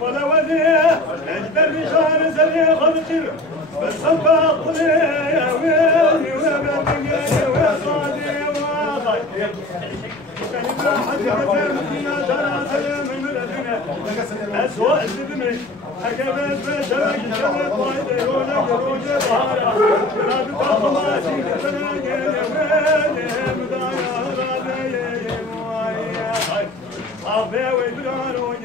ولا وديه اجبر بشار زلي خلقي بس باطني يا ويلي وبدقي وصادي واضي كان حد كثر من ترى سلام من الدنيا اسوء الدنيا حكمت بشرك شبك وايد ولا خروج بحارة لا بتطماسي كثر يا ويلي بدايا غالي وايد عافية ويبلانوني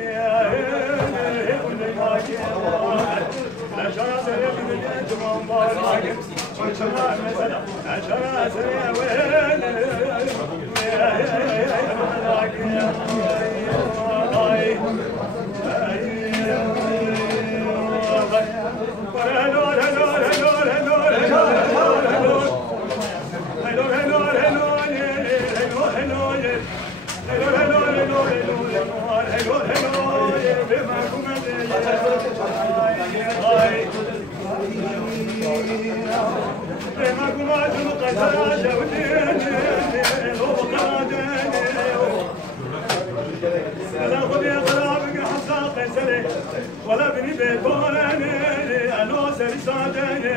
ولا بني بيتونني أنا سرساني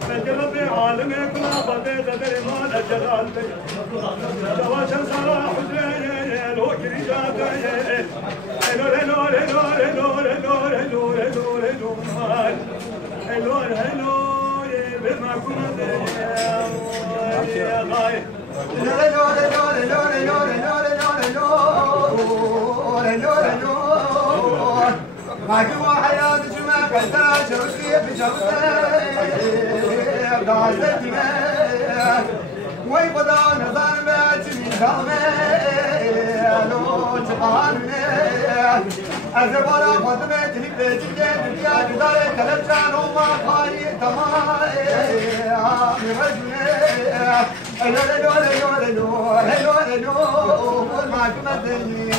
فكر ربي عالمي كل أخذي تدري ما لجلال جواشا صلاح حسيني لو كريجاتي هلو هلو هلو هلو هلو هلو هلو هلو هلو بما كنت يا غاي ما جوا حياتك ما كنتاش رشيد بشرطي بعزتنا ويبدا نظر باتني لو تقارني أزبارا خدمت لي بيتك دنيا جدار كلبشان وما خاي تماي برجلي هلو هلو هلو هلو هلو قول ما كنتني